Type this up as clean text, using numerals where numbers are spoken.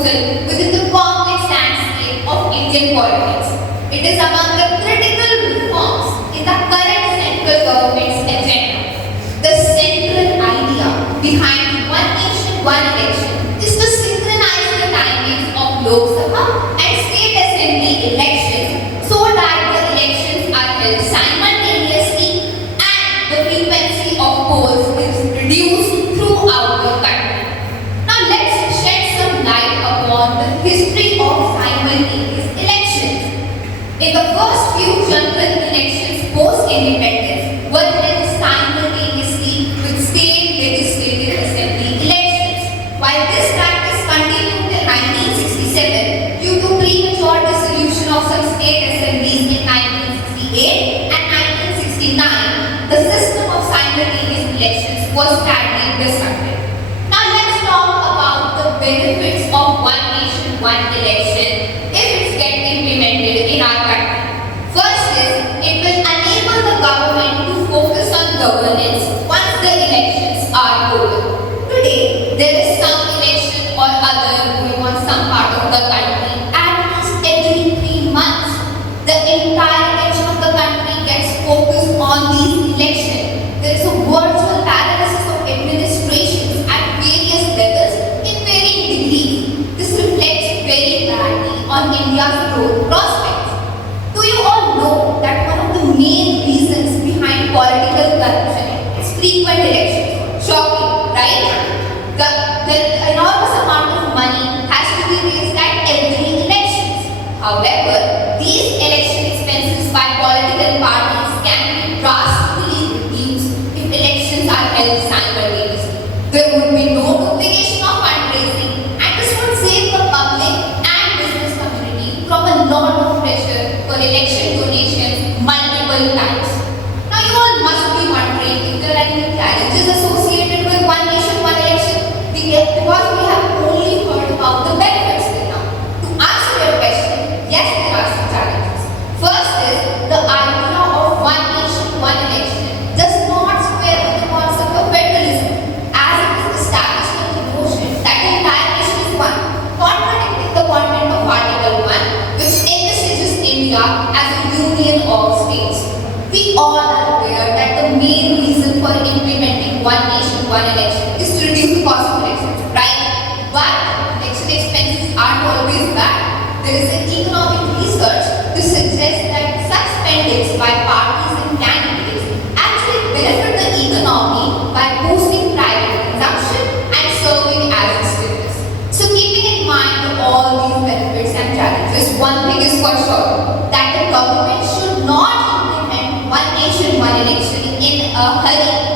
proposal within the complex landscape of Indian politics. It is among the critical reforms in the current central government's agenda. The central idea behind One Nation, One Election is to synchronize the timings of Lok Sabha and state assembly elections so that the elections are held simultaneously and the frequency of polls is reduced throughout the country. Now let's shed some light upon the history of simultaneous elections. In the first few general elections post-independence were held simultaneously with state legislative assembly elections. While this practice continued till 1967 due to premature dissolution of some state assemblies in 1968 and 1969, the system of simultaneous elections was sadly disrupted. Now let's talk about the benefits of One Nation, One Election if it's get implemented in our country. First is, it will enable the government to focus on governance once the elections are over. Today, there is some election or other going on some part of the country at least every 3 months. The entire attention of the country gets focused on these elections. There is a virtual paralysis of administrations at various levels in varying degrees. This reflects very badly on India's growth prospects. Do you all know that one of the main reasons behind political corruption is frequent elections? Shocking, right? The enormous amount of money has to be raised at every elections. However, these election expenses by political parties can be drastically reduced if elections are held simultaneously. There would be no duplication of fundraising, and this would save the public and business community from a lot of pressure for election donations multiple times. Now you all must be wondering if there are any challenges associated with One Nation, One Election because we have only heard about the benefits till now. To answer your question, yes, there are some challenges. First is the idea of One Nation, One Election does not square with the concept of federalism as it is established in the notion that the entire nation is one, contradicting the content of Article 1 which envisages India as a union of states. We all are aware that the main reason for implementing One Nation, One Election is to reduce the cost of elections, right? But election expenses aren't always bad. There is an economic research to suggest that such spendings by parties and candidates actually benefit the economy by boosting private consumption and serving as a stimulus. So keeping in mind all these benefits and challenges, one thing is for sure, that the government should not implement One Nation, One Election in a hurry